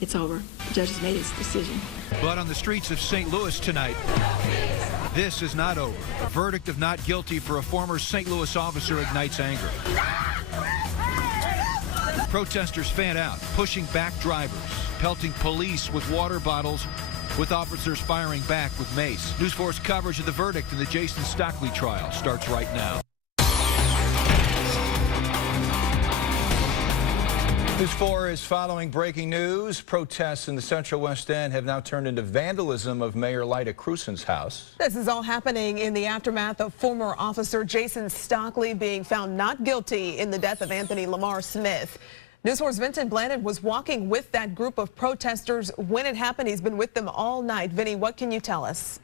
it's over. The judge has made his decision. But on the streets of St. Louis tonight, this is not over. A verdict of not guilty for a former St. Louis officer ignites anger. Protesters fan out, pushing back drivers, pelting police with water bottles, with officers firing back with mace. News 4's coverage of the verdict in the Jason Stockleys trial starts right now. News 4 is following breaking news. Protests in the Central West End have now turned into vandalism of Mayor Lyda Krewson's house. This is all happening in the aftermath of former officer Jason Stockleys being found not guilty in the death of Anthony Lamar Smith. News 4's Vincent Blandon was walking with that group of protesters when it happened. He's been with them all night. Vinny, what can you tell us?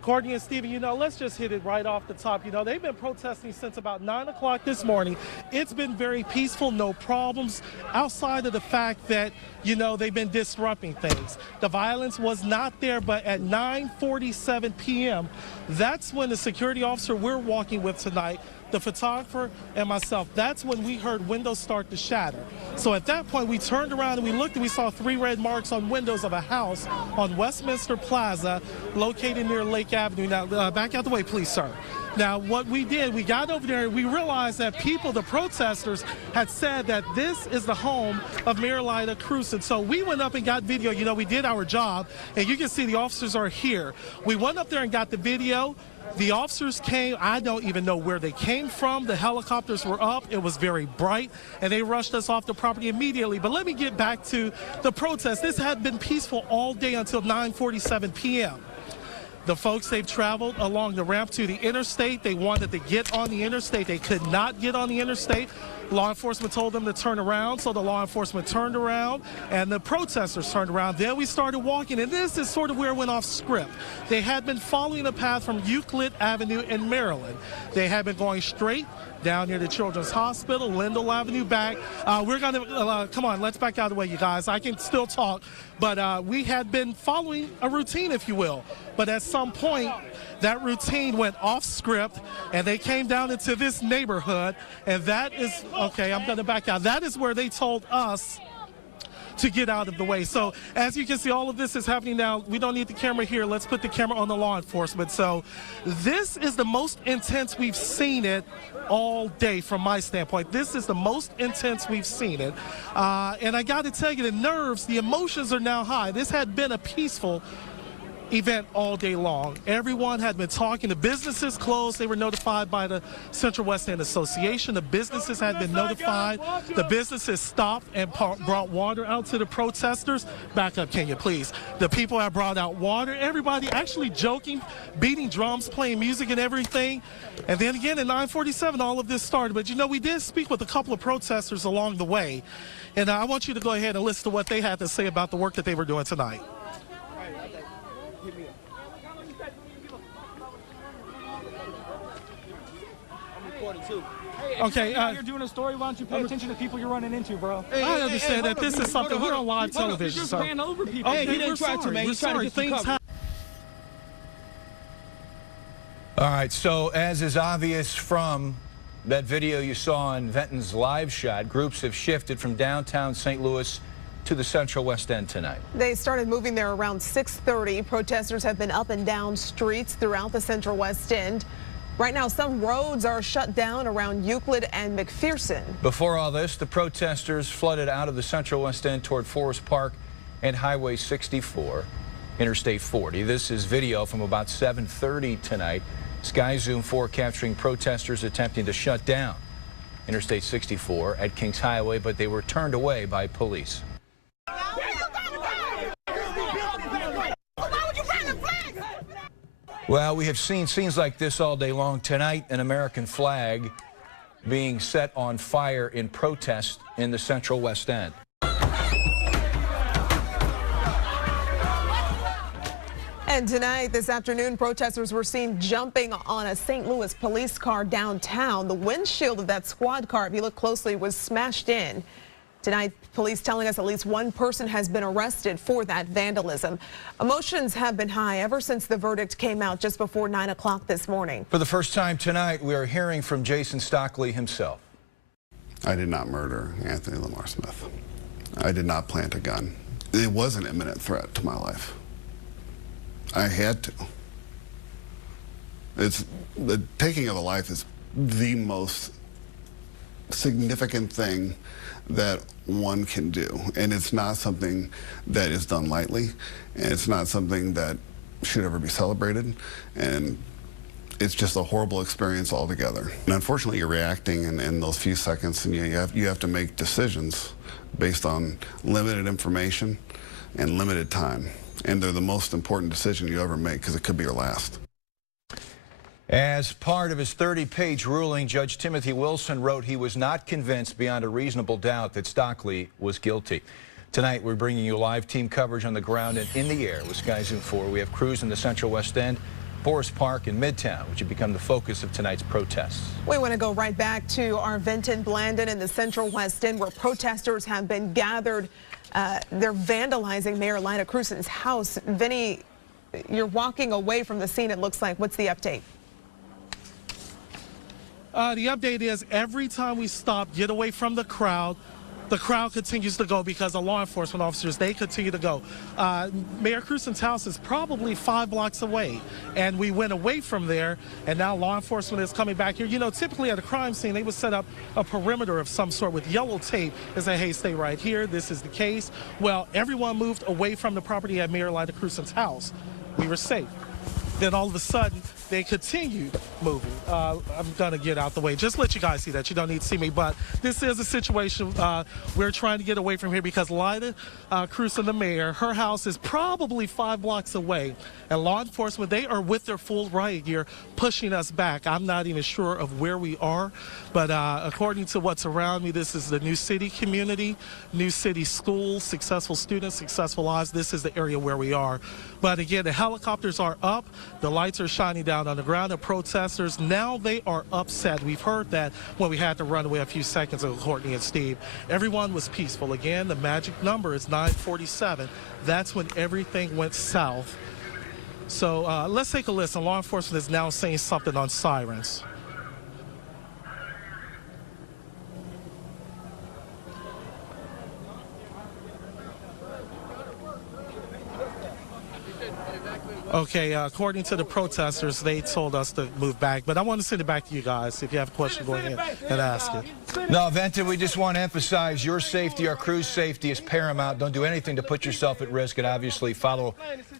Courtney and Steven, let's just hit it right off the top. They've been protesting since about 9 o'clock this morning. It's been very peaceful, no problems, outside of the fact that, they've been disrupting things. The violence was not there, but at 9:47 p.m., that's when the security officer we're walking with tonight, the photographer and myself, that's when we heard windows start to shatter. So at that point, we turned around and we looked and we saw 3 red marks on windows of a house on Westminster Plaza located near Lake Avenue. Now, back out the way, please, sir. Now, what we did, we got over there and we realized that the protesters, had said that this is the home of Mayor Lyda Krewson. So we went up and got video. We did our job, and you can see the officers are here. We went up there and got the video. The officers came. I don't even know where they came from. The helicopters were up. It was very bright, and they rushed us off the property immediately. But let me get back to the protest. This had been peaceful all day until 9:47 p.m. The folks, they've traveled along the ramp to the interstate. They wanted to get on the interstate. They could not get on the interstate. Law enforcement told them to turn around, so the law enforcement turned around, and the protesters turned around. Then we started walking, and this is sort of where it went off script. They had been following a path from Euclid Avenue in Maryland. They had been going straight down near the Children's Hospital, Lindell Avenue back. We're going to, come on, let's back out of the way, you guys. I can still talk, but we had been following a routine, if you will. But at some point, that routine went off script, and they came down into this neighborhood, and that is, okay, I'm going to back out. That is where they told us to get out of the way. So as you can see, all of this is happening now. We don't need the camera here. Let's put the camera on the law enforcement. So this is the most intense we've seen it all day from my standpoint. This is the most intense we've seen it. And I got to tell you, the nerves, the emotions are now high. This had been a peaceful event all day long. Everyone had been talking. The businesses closed. They were notified by the Central West End Association. The businesses had been notified. The businesses stopped and brought water out to the protesters. Back up, can you please? The people have brought out water. Everybody actually joking, beating drums, playing music and everything. And then again at 9:47, all of this started. But we did speak with a couple of protesters along the way. And I want you to go ahead and listen to what they had to say about the work that they were doing tonight. Okay, you're doing a story. Why don't you pay attention to people you're running into, bro? I understand that this is something we're on live television. You just ran over people. Hey, he didn't try to, man. He's trying to get things happen. All right, so as is obvious from that video you saw on Venton's live shot, groups have shifted from downtown St. Louis to the Central West End tonight. They started moving there around 6:30. Protesters have been up and down streets throughout the Central West End. Right now, some roads are shut down around Euclid and McPherson. Before all this, the protesters flooded out of the Central West End toward Forest Park and Highway 64, Interstate 40. This is video from about 7:30 tonight. Sky Zoom 4 capturing protesters attempting to shut down Interstate 64 at Kings Highway, but they were turned away by police. Well, we have seen scenes like this all day long. Tonight, an American flag being set on fire in protest in the Central West End. And tonight, this afternoon, protesters were seen jumping on a St. Louis police car downtown. The windshield of that squad car, if you look closely, was smashed in. Tonight, police telling us at least one person has been arrested for that vandalism. Emotions have been high ever since the verdict came out just before 9 o'clock this morning. For the first time tonight, we are hearing from Jason Stockleys himself. I did not murder Anthony Lamar Smith. I did not plant a gun. It was an imminent threat to my life. I had to. The taking of a life is the most significant thing that one can do, and it's not something that is done lightly, and it's not something that should ever be celebrated, and it's just a horrible experience altogether. And unfortunately, you're reacting in those few seconds, and you have to make decisions based on limited information and limited time, and they're the most important decision you ever make because it could be your last. As part of his 30-page ruling, Judge Timothy Wilson wrote he was not convinced beyond a reasonable doubt that Stockleys was guilty. Tonight, we're bringing you live team coverage on the ground and in the air with Sky Zoo 4. We have crews in the Central West End, Forest Park, and Midtown, which have become the focus of tonight's protests. We want to go right back to our Vinton Blandon in the Central West End, where protesters have been gathered. They're vandalizing Mayor Lyda Cruz's house. Vinny, you're walking away from the scene, it looks like. What's the update? The update is every time we stop, get away from the crowd continues to go because the law enforcement officers, they continue to go. Mayor Cruz's house is probably 5 blocks away, and we went away from there, and now law enforcement is coming back here. You know, typically at a crime scene, they would set up a perimeter of some sort with yellow tape and say, hey, stay right here. This is the case. Well, everyone moved away from the property at Mayor Lyda Cruz's house. We were safe. Then all of a sudden, they continued moving. I'm going to get out the way. Just let you guys see that. You don't need to see me. But this is a situation we're trying to get away from here because Lyda Cruz, the mayor, her house is probably 5 blocks away. And law enforcement, they are with their full riot gear pushing us back. I'm not even sure of where we are. But according to what's around me, this is the New City community, New City schools, successful students, successful lives. This is the area where we are. But again, the helicopters are up. The lights are shining down on the ground. The protesters, now they are upset. We've heard that when we had to run away a few seconds ago, Courtney and Steve. Everyone was peaceful. Again, the magic number is 9:47. That's when everything went south. So let's take a listen. Law enforcement is now saying something on sirens. Okay, according to the protesters, they told us to move back, but I want to send it back to you guys. If you have a question, go ahead and ask it. No, Vinton, we just want to emphasize your safety, our crew's safety is paramount. Don't do anything to put yourself at risk, and obviously follow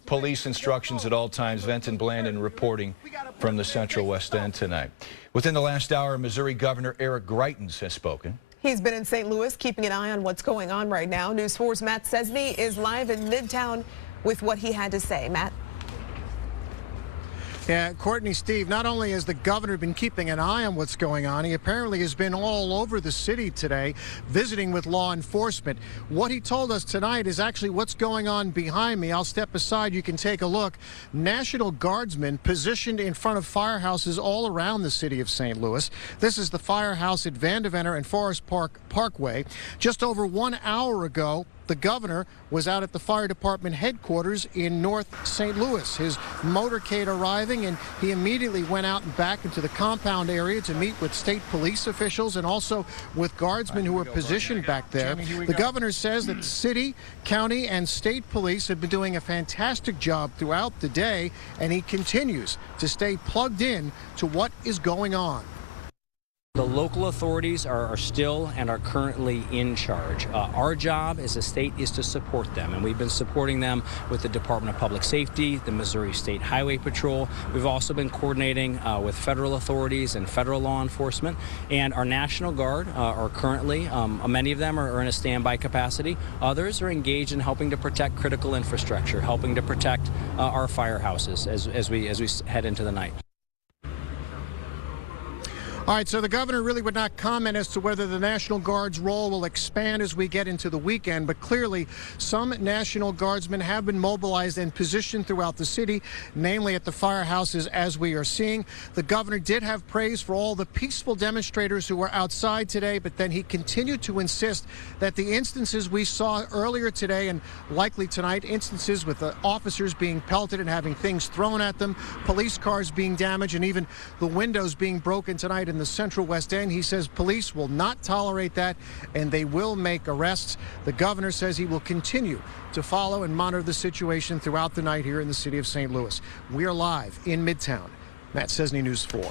police instructions at all times. Vinton Blandon reporting from the Central West End tonight. Within the last hour, Missouri Governor Eric Greitens has spoken. He's been in St. Louis, keeping an eye on what's going on right now. News 4's Matt Cesney is live in Midtown with what he had to say. Matt? Yeah, Courtney, Steve, not only has the governor been keeping an eye on what's going on, he apparently has been all over the city today visiting with law enforcement. What he told us tonight is actually what's going on behind me. I'll step aside. You can take a look. National Guardsmen positioned in front of firehouses all around the city of St. Louis. This is the firehouse at Vandeventer and Forest Parkway. Just over 1 hour ago, the governor was out at the fire department headquarters in North St. Louis. His motorcade arriving, and he immediately went out and back into the compound area to meet with state police officials and also with guardsmen who were positioned back there. The governor says that the city, county, and state police have been doing a fantastic job throughout the day, and he continues to stay plugged in to what is going on. The local authorities are still and are currently in charge. Our job as a state is to support them, and we've been supporting them with the Department of Public Safety, the Missouri State Highway Patrol. We've also been coordinating with federal authorities and federal law enforcement, and our National Guard are currently, many of them are in a standby capacity. Others are engaged in helping to protect critical infrastructure, helping to protect our firehouses as we head into the night. All right, so the governor really would not comment as to whether the National Guard's role will expand as we get into the weekend, but clearly some National Guardsmen have been mobilized and positioned throughout the city, namely at the firehouses as we are seeing. The governor did have praise for all the peaceful demonstrators who were outside today, but then he continued to insist that the instances we saw earlier today and likely tonight, instances with the officers being pelted and having things thrown at them, police cars being damaged, and even the windows being broken tonight in the Central West End. He says police will not tolerate that and they will make arrests. The governor says he will continue to follow and monitor the situation throughout the night here in the city of St. Louis. We are live in Midtown. Matt Cesny, News 4.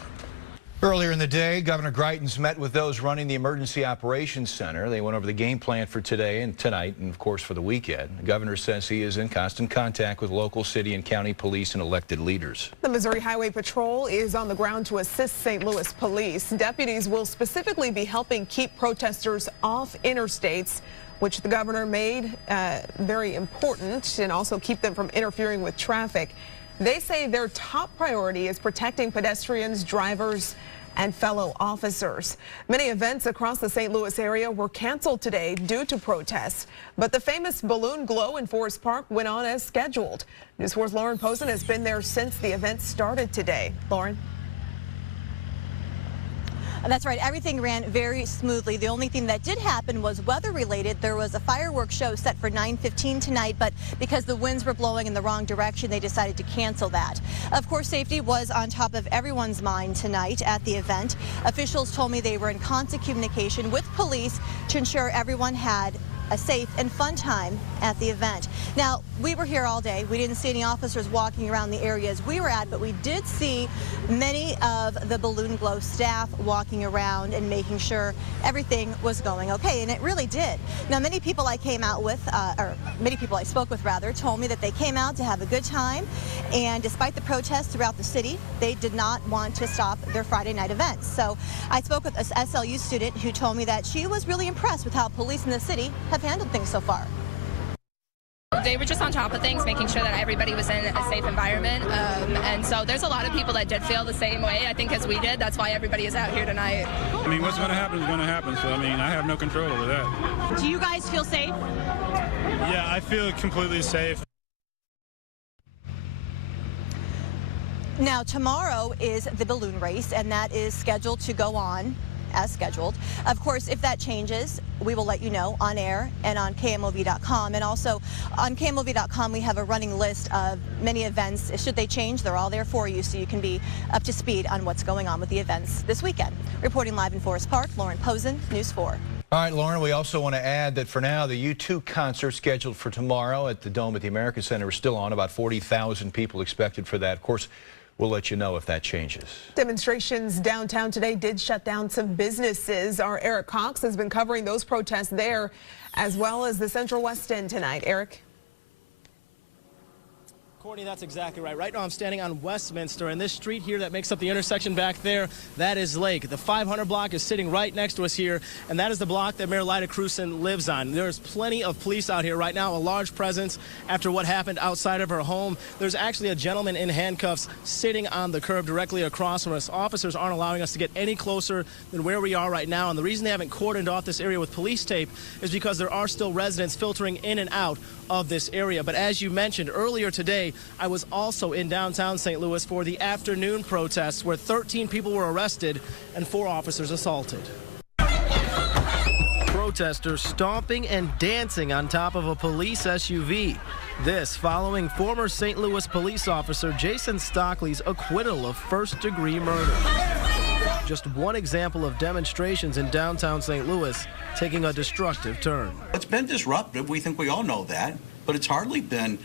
Earlier in the day, Governor Greitens met with those running the Emergency Operations Center. They went over the game plan for today and tonight and, of course, for the weekend. The governor says he is in constant contact with local city and county police and elected leaders. The Missouri Highway Patrol is on the ground to assist St. Louis police. Deputies will specifically be helping keep protesters off interstates, which the governor made very important, and also keep them from interfering with traffic. They say their top priority is protecting pedestrians, drivers, and fellow officers. Many events across the St. Louis area were canceled today due to protests, but the famous balloon glow in Forest Park went on as scheduled. News 4's Lauren Posen has been there since the event started today. Lauren? That's right. Everything ran very smoothly. The only thing that did happen was weather-related. There was a fireworks show set for 9:15 tonight, but because the winds were blowing in the wrong direction, they decided to cancel that. Of course, safety was on top of everyone's mind tonight at the event. Officials told me they were in constant communication with police to ensure everyone had a safe and fun time at the event. Now, we were here all day. We didn't see any officers walking around the areas we were at, but we did see many of the Balloon Glow staff walking around and making sure everything was going okay, and it really did. Now, many people I came out with, or many people I spoke with rather, told me that they came out to have a good time, and despite the protests throughout the city, they did not want to stop their Friday night events. So I spoke with an SLU student who told me that she was really impressed with how police in the city have handled things so far. They were just on top of things, making sure that everybody was in a safe environment. And so there's a lot of people that did feel the same way, I think, as we did. That's why everybody is out here tonight. I mean, what's going to happen is going to happen. So, I mean, I have no control over that. Do you guys feel safe? Yeah, I feel completely safe. Now, tomorrow is the balloon race, and that is scheduled to go on as scheduled. Of course, if that changes, we will let you know on air and on KMOV.com. And also on KMOV.com, we have a running list of many events. Should they change, they're all there for you, so you can be up to speed on what's going on with the events this weekend. Reporting live in Forest Park, Lauren Posen, News 4. All right, Lauren, we also want to add that for now, the U2 concert scheduled for tomorrow at the Dome at the American Center is still on. About 40,000 people expected for that. Of course, we'll let you know if that changes. Demonstrations downtown today did shut down some businesses. Our Eric Cox has been covering those protests there, as well as the Central West End tonight. Eric? Courtney, that's exactly right. Right now I'm standing on Westminster, and this street here that makes up the intersection back there, that is Lake. The 500 block is sitting right next to us here, and that is the block that Mayor Lyda Crewson lives on. There's plenty of police out here right now, a large presence after what happened outside of her home. There's actually a gentleman in handcuffs sitting on the curb directly across from us. Officers aren't allowing us to get any closer than where we are right now, and the reason they haven't cordoned off this area with police tape is because there are still residents filtering in and out of this area. But as you mentioned earlier today, I was also in downtown St. Louis for the afternoon protests where 13 people were arrested and 4 officers assaulted. Protesters stomping and dancing on top of a police SUV. This following former St. Louis police officer Jason Stockleys' acquittal of first-degree murder. Just one example of demonstrations in downtown St. Louis taking a destructive turn. It's been disruptive. We think we all know that, but it's hardly been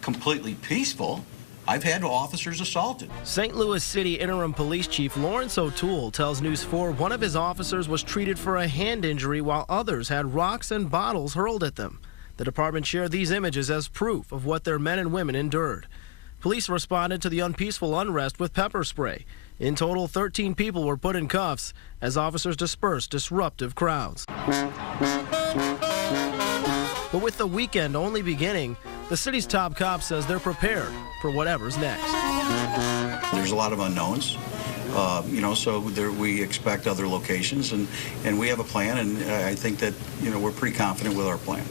completely peaceful. I've had officers assaulted. St. Louis City Interim Police Chief Lawrence O'Toole tells News 4 one of his officers was treated for a hand injury while others had rocks and bottles hurled at them. The department shared these images as proof of what their men and women endured. Police responded to the unpeaceful unrest with pepper spray. In total, 13 people were put in cuffs as officers dispersed disruptive crowds. But with the weekend only beginning, the city's top cop says they're prepared for whatever's next. There's a lot of unknowns, so we expect other locations, and we have a plan, and I think that, we're pretty confident with our plan.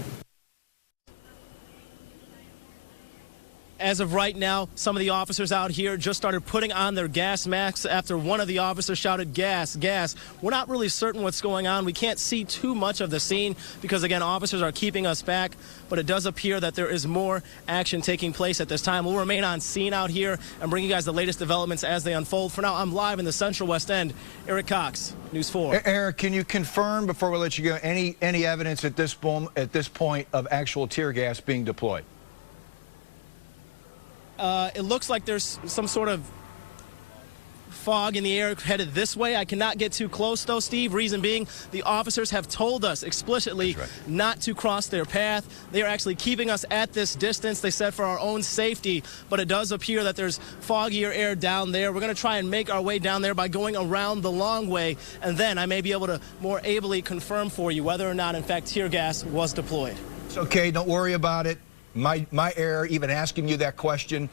As of right now, some of the officers out here just started putting on their gas masks after one of the officers shouted, "Gas, gas." We're not really certain what's going on. We can't see too much of the scene because, again, officers are keeping us back, but it does appear that there is more action taking place at this time. We'll remain on scene out here and bring you guys the latest developments as they unfold. For now, I'm live in the Central West End. Eric Cox, News 4. Eric, can you confirm, before we let you go, any evidence at this point of actual tear gas being deployed? It looks like there's some sort of fog in the air headed this way. I cannot get too close, though, Steve. Reason being, the officers have told us explicitly not to cross their path. They are actually keeping us at this distance, they said, for our own safety. But it does appear that there's foggier air down there. We're going to try and make our way down there by going around the long way, and then I may be able to more ably confirm for you whether or not, in fact, tear gas was deployed. It's okay. Don't worry about it. My error, even asking you that question.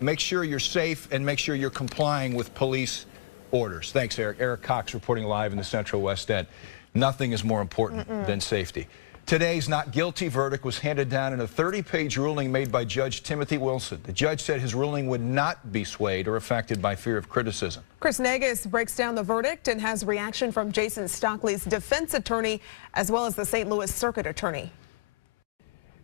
Make sure you're safe and make sure you're complying with police orders. Thanks, Eric. Eric Cox reporting live in the Central West End. Nothing is more important than safety. Today's not guilty verdict was handed down in a 30-page ruling made by Judge Timothy Wilson. The judge said his ruling would not be swayed or affected by fear of criticism. Chris Negus breaks down the verdict and has reaction from Jason Stockleys' defense attorney as well as the St. Louis Circuit Attorney.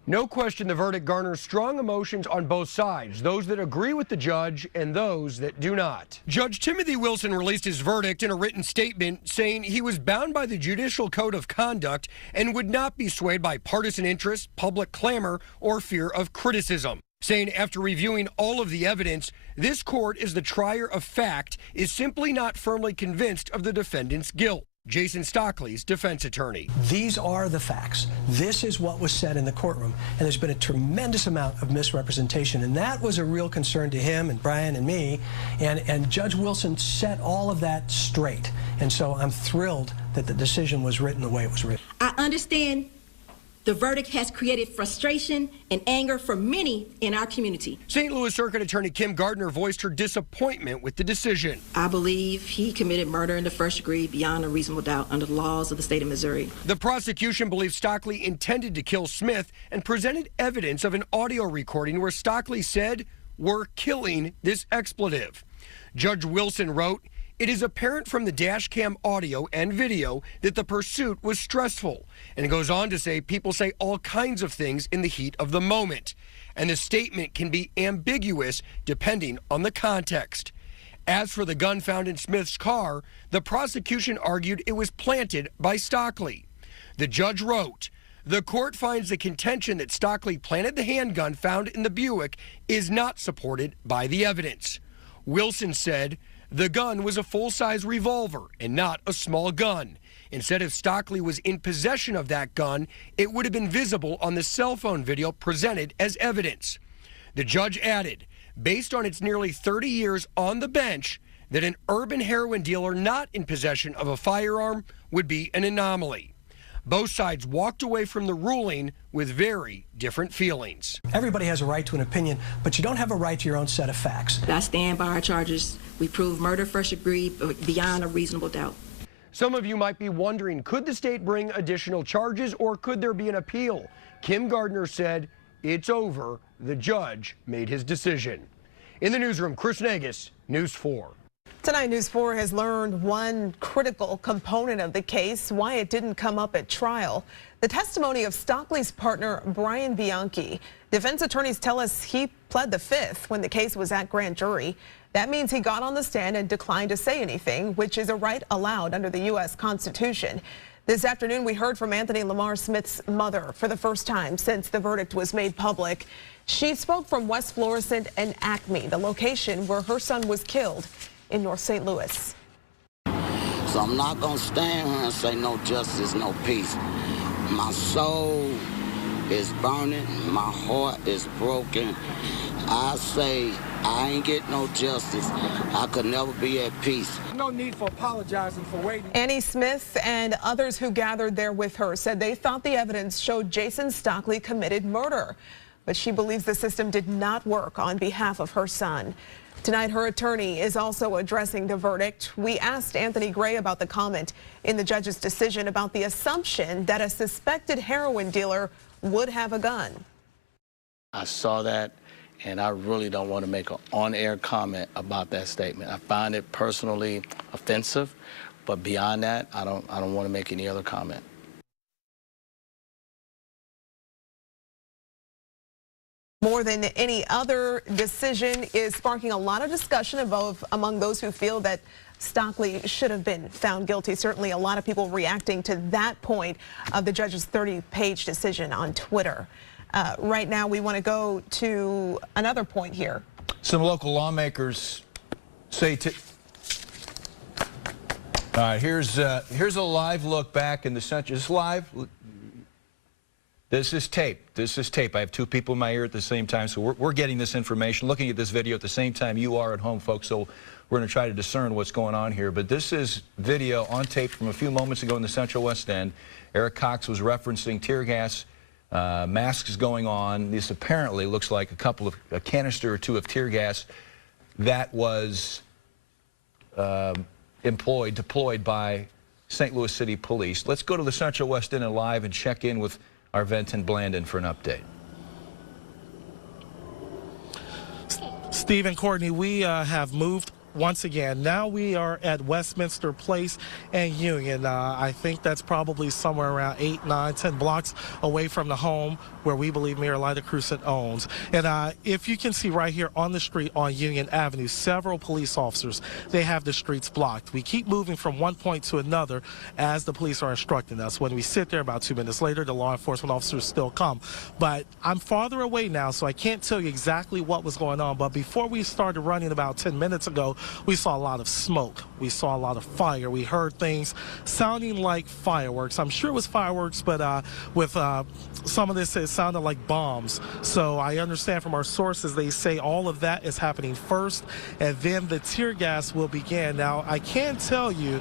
No question the verdict garners strong emotions on both sides, those that agree with the judge and those that do not. Judge Timothy Wilson released his verdict in a written statement saying he was bound by the Judicial Code of Conduct and would not be swayed by partisan interest, public clamor, or fear of criticism. Saying after reviewing all of the evidence, this court, as the trier of fact, is simply not firmly convinced of the defendant's guilt. Jason Stockleys, defense attorney. These are the facts. This is what was said in the courtroom, and there's been a tremendous amount of misrepresentation, and that was a real concern to him and Brian and me, and Judge Wilson set all of that straight, and so I'm thrilled that the decision was written the way it was written. I understand the verdict has created frustration and anger for many in our community. St. Louis Circuit Attorney Kim Gardner voiced her disappointment with the decision. I believe he committed murder in the first degree beyond a reasonable doubt under the laws of the state of Missouri. The prosecution believes Stockley intended to kill Smith and presented evidence of an audio recording where Stockley said, "We're killing this expletive." Judge Wilson wrote, "It is apparent from the dash cam audio and video that the pursuit was stressful," and goes on to say people say all kinds of things in the heat of the moment, and the statement can be ambiguous depending on the context. As for the gun found in Smith's car, the prosecution argued it was planted by Stockley. The judge wrote, "The court finds the contention that Stockley planted the handgun found in the Buick is not supported by the evidence." Wilson said, "The gun was a full-size revolver and not a small gun. Instead, if Stockley was in possession of that gun, it would have been visible on the cell phone video presented as evidence." The judge added, based on its nearly 30 years on the bench, that an urban heroin dealer not in possession of a firearm would be an anomaly. Both sides walked away from the ruling with very different feelings. Everybody has a right to an opinion, but you don't have a right to your own set of facts. I stand by our charges. We proved murder first degree beyond a reasonable doubt. Some of you might be wondering, could the state bring additional charges or could there be an appeal? Kim Gardner said, "It's over. The judge made his decision." In the newsroom, Chris Negus, News 4. Tonight, News 4 has learned one critical component of the case, why it didn't come up at trial. The testimony of Stockleys' partner, Brian Bianchi. Defense attorneys tell us he pled the fifth when the case was at grand jury. That means he got on the stand and declined to say anything, which is a right allowed under the U.S. Constitution. This afternoon, we heard from Anthony Lamar Smith's mother for the first time since the verdict was made public. She spoke from West Florissant and Acme, the location where her son was killed in North St. Louis. So I'm not going to stand here and say no justice, no peace. My soul is burning. My heart is broken. I say I ain't get no justice. I could never be at peace. No need for apologizing for waiting. Annie Smith and others who gathered there with her said they thought the evidence showed Jason Stockley committed murder, but she believes the system did not work on behalf of her son. Tonight, her attorney is also addressing the verdict. We asked Anthony Gray about the comment in the judge's decision about the assumption that a suspected heroin dealer would have a gun. I saw that, and I really don't want to make an on-air comment about that statement. I find it personally offensive, but beyond that, I don't want to make any other comment. More than any other decision is sparking a lot of discussion among those who feel that Stockley should have been found guilty. Certainly a lot of people reacting to that point of the judge's 30-page decision on Twitter. Right now, we want to go to another point here. Some local lawmakers say all right, here's a live look back in the central. Is this live? This is tape. This is tape. I have two people in my ear at the same time, so we're getting this information, looking at this video at the same time you are at home, folks, so we're going to try to discern what's going on here. But this is video on tape from a few moments ago in the Central West End. Eric Cox was referencing tear gas, masks going on. This apparently looks like a canister or two of tear gas that was deployed by St. Louis City Police. Let's go to the Central West End and live and check in with our Venton Blandon for an update. Steve and Courtney, we have moved once again. Now we are at Westminster Place and Union. I think that's probably somewhere around 8, 9, 10 blocks away from the home where we believe Mayor Lyda Krewson owns. And if you can see right here on the street on Union Avenue, several police officers, they have the streets blocked. We keep moving from one point to another as the police are instructing us. When we sit there about 2 minutes later, the law enforcement officers still come. But I'm farther away now, so I can't tell you exactly what was going on. But before we started running about 10 minutes ago, we saw a lot of smoke. We saw a lot of fire. We heard things sounding like fireworks. I'm sure it was fireworks, but with some of this, it sounded like bombs. So I understand from our sources, they say all of that is happening first, and then the tear gas will begin. Now, I can tell you,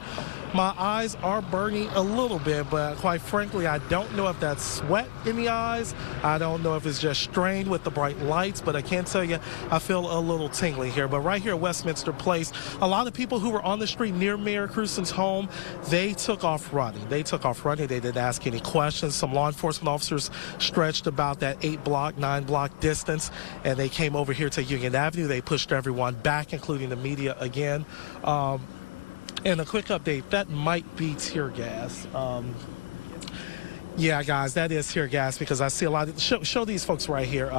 my eyes are burning a little bit, but quite frankly, I don't know if that's sweat in the eyes. I don't know if it's just strained with the bright lights, but I can tell you, I feel a little tingly here. But right here at Westminster Place, a lot of people who were on the street near Mayor Krewson's home, they took off running. They took off running. They didn't ask any questions. Some law enforcement officers stretched about that 8-block, 9-block distance, and they came over here to Union Avenue. They pushed everyone back, including the media again. And a quick update, that might be tear gas. Yeah, guys, that is tear gas because I see a lot of, show these folks right here.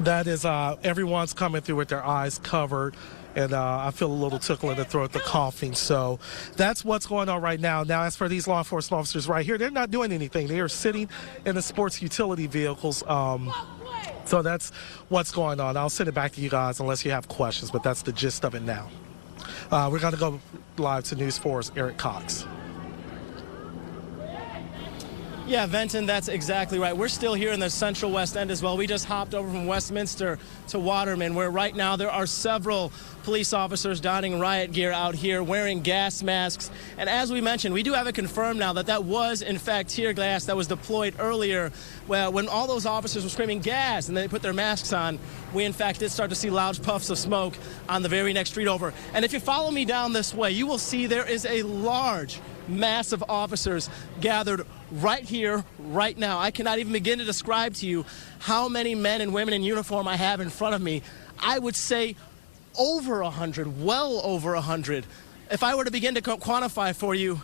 That is, everyone's coming through with their eyes covered. And I feel a little tickle in the throat, the coughing. So that's what's going on right now. Now, as for these law enforcement officers right here, they're not doing anything. They are sitting in the sports utility vehicles. So that's what's going on. I'll send it back to you guys unless you have questions, but that's the gist of it now. We're going to go live to News 4's Eric Cox. Yeah, Venton, that's exactly right. We're still here in the Central West End as well. We just hopped over from Westminster to Waterman, where right now there are several police officers donning riot gear out here, wearing gas masks. And as we mentioned, we do have it confirmed now that that was, in fact, tear gas that was deployed earlier. Well, when all those officers were screaming gas and they put their masks on, we, in fact, did start to see loud puffs of smoke on the very next street over. And if you follow me down this way, you will see there is a large mass of officers gathered right here, right now. I cannot even begin to describe to you how many men and women in uniform I have in front of me. I would say over 100, well over 100. If I were to begin to quantify for you,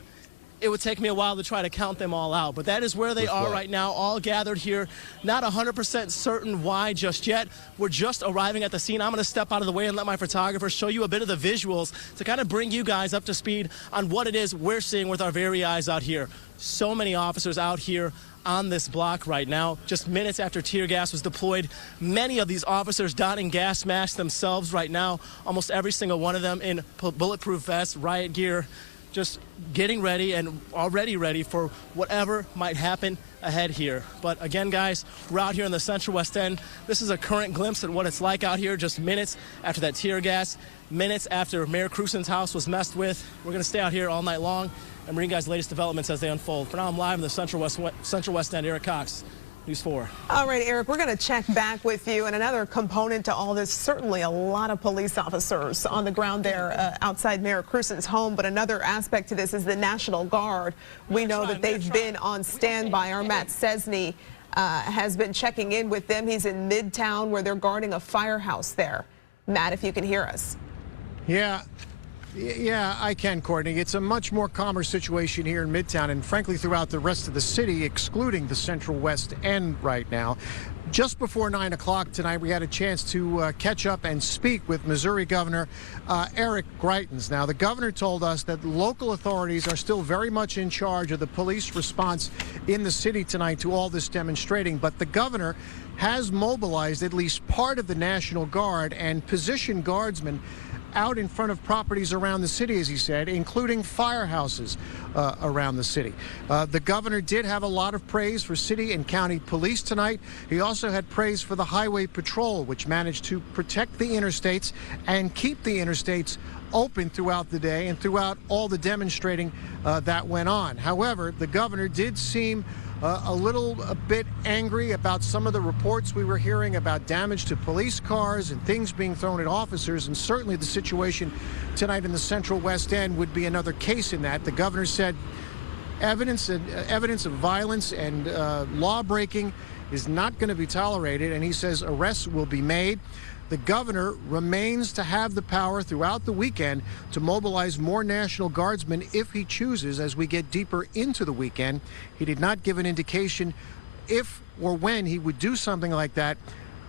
it would take me a while to try to count them all out. But that is where they are right now, all gathered here. Not 100% certain why just yet. We're just arriving at the scene. I'm going to step out of the way and let my photographer show you a bit of the visuals to kind of bring you guys up to speed on what it is we're seeing with our very eyes out here. So many officers out here on this block right now, just minutes after tear gas was deployed. Many of these officers donning gas masks themselves right now, almost every single one of them in bulletproof vests, riot gear, just getting ready and already ready for whatever might happen ahead here. But again, guys, we're out here in the Central West End. This is a current glimpse at what it's like out here just minutes after that tear gas, minutes after Mayor Krewson's house was messed with. We're going to stay out here all night long and bring you guys the latest developments as they unfold. For now, I'm live in the Central West End. Eric Cox, News 4. All right, Eric, we're going to check back with you. And another component to all this, certainly a lot of police officers on the ground there outside Mayor Krewson's home. But another aspect to this is the National Guard. We know that they've been on standby. Our Matt Cesny has been checking in with them. He's in Midtown where they're guarding a firehouse there. Matt, if you can hear us. Yeah, I can, Courtney. It's a much more calmer situation here in Midtown and frankly throughout the rest of the city, excluding the Central West End right now. Just before 9 o'clock tonight, we had a chance to catch up and speak with Missouri Governor Eric Greitens. Now, the governor told us that local authorities are still very much in charge of the police response in the city tonight to all this demonstrating, but the governor has mobilized at least part of the National Guard and positioned guardsmen out in front of properties around the city, as he said, including firehouses around the city. The governor did have a lot of praise for city and county police tonight. He also had praise for the highway patrol, which managed to protect the interstates and keep the interstates open throughout the day and throughout all the demonstrating that went on. However, the governor did seem a bit angry about some of the reports we were hearing about damage to police cars and things being thrown at officers, and certainly the situation tonight in the Central West End would be another case in that. The governor said evidence of violence and law breaking is not going to be tolerated, and he says arrests will be made. The governor remains to have the power throughout the weekend to mobilize more National Guardsmen if he chooses as we get deeper into the weekend. He did not give an indication if or when he would do something like that,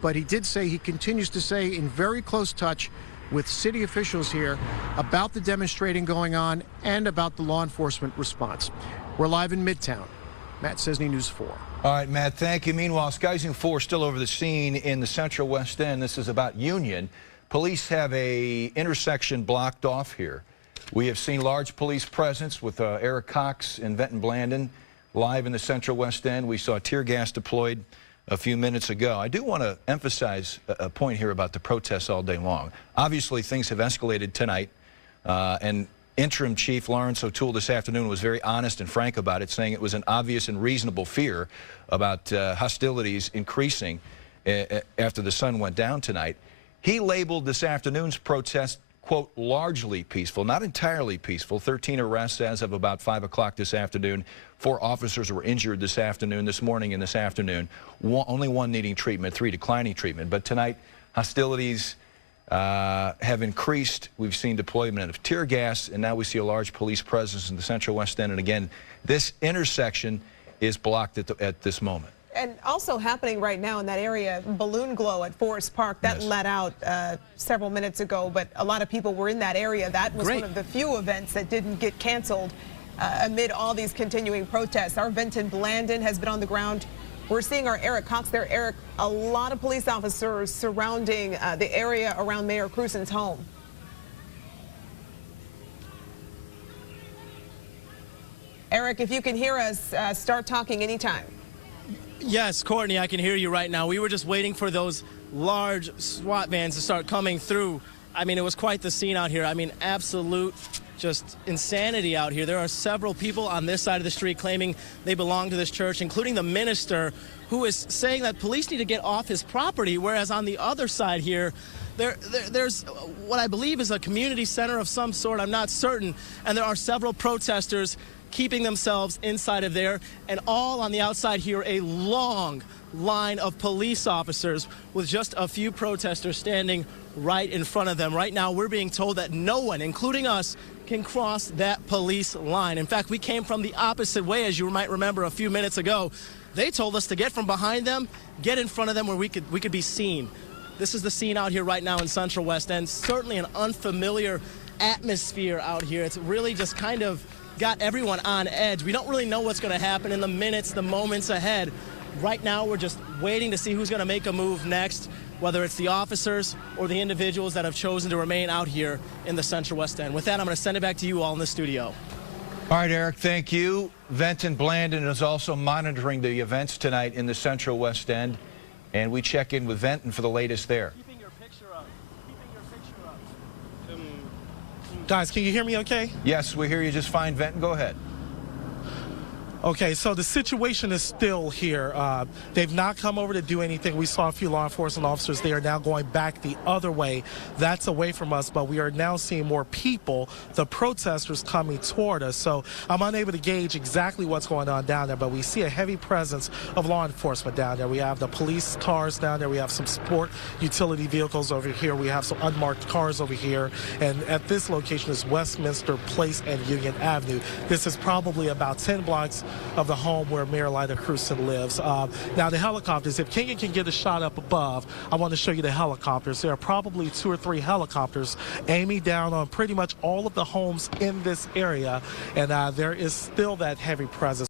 but he did say he continues to stay in very close touch with city officials here about the demonstrating going on and about the law enforcement response. We're live in Midtown. Matt Cesny, News 4. All right, Matt, thank you. Meanwhile, Skies News 4 still over the scene in the Central West End. This is about Union. Police have a intersection blocked off here. We have seen large police presence with Eric Cox and Venton Blandon live in the Central West End. We saw tear gas deployed a few minutes ago. I do want to emphasize a point here about the protests all day long. Obviously, things have escalated tonight, and Interim Chief Lawrence O'Toole this afternoon was very honest and frank about it, saying it was an obvious and reasonable fear about hostilities increasing after the sun went down tonight. He labeled this afternoon's protest, quote, largely peaceful, not entirely peaceful. 13 arrests as of about 5 o'clock this afternoon. 4 officers were injured this morning and this afternoon. Only 1 needing treatment, 3 declining treatment. But tonight, hostilities have increased. We've seen deployment of tear gas, and now we see a large police presence in the Central West End. And again, this intersection is blocked at this moment. And also happening right now in that area, balloon glow at Forest Park, that let out several minutes ago, but a lot of people were in that area. That was one of the few events that didn't get canceled amid all these continuing protests. Our Venton Blandon has been on the ground. We're seeing our Eric Cox there. Eric, a lot of police officers surrounding the area around Mayor Crusen's home. Eric, if you can hear us, start talking anytime. Yes, Courtney, I can hear you right now. We were just waiting for those large SWAT vans to start coming through. I mean, it was quite the scene out here. I mean, absolute just insanity out here. There are several people on this side of the street claiming they belong to this church, including the minister, who is saying that police need to get off his property, whereas on the other side here, there's what I believe is a community center of some sort. I'm not certain. And there are several protesters keeping themselves inside of there, and all on the outside here, a long line of police officers with just a few protesters standing right in front of them. Right now, we're being told that no one, including us, can cross that police line. In fact, we came from the opposite way, as you might remember a few minutes ago. They told us to get from behind them, get in front of them where we could be seen. This is the scene out here right now in Central West End. Certainly an unfamiliar atmosphere out here. It's really just kind of got everyone on edge. We don't really know what's going to happen in the minutes, the moments ahead. Right now, we're just waiting to see who's going to make a move next, whether it's the officers or the individuals that have chosen to remain out here in the Central West End. With that, I'm going to send it back to you all in the studio. All right, Eric, thank you. Venton Blandon is also monitoring the events tonight in the Central West End, and we check in with Venton for the latest there. Keeping your picture up. Guys, can you hear me okay? Yes, we hear you just fine, Venton. Go ahead. Okay, so the situation is still here. They've not come over to do anything. We saw a few law enforcement officers. They are now going back the other way. That's away from us, but we are now seeing more people, the protesters, coming toward us. So I'm unable to gauge exactly what's going on down there, but we see a heavy presence of law enforcement down there. We have the police cars down there. We have some sport utility vehicles over here. We have some unmarked cars over here. And at this location is Westminster Place and Union Avenue. This is probably about 10 blocks of the home where Mayor Lyda Crewson lives. Now the helicopters, if Kenyon can get a shot up above, I want to show you the helicopters. There are probably 2 or 3 helicopters aiming down on pretty much all of the homes in this area, and there is still that heavy presence.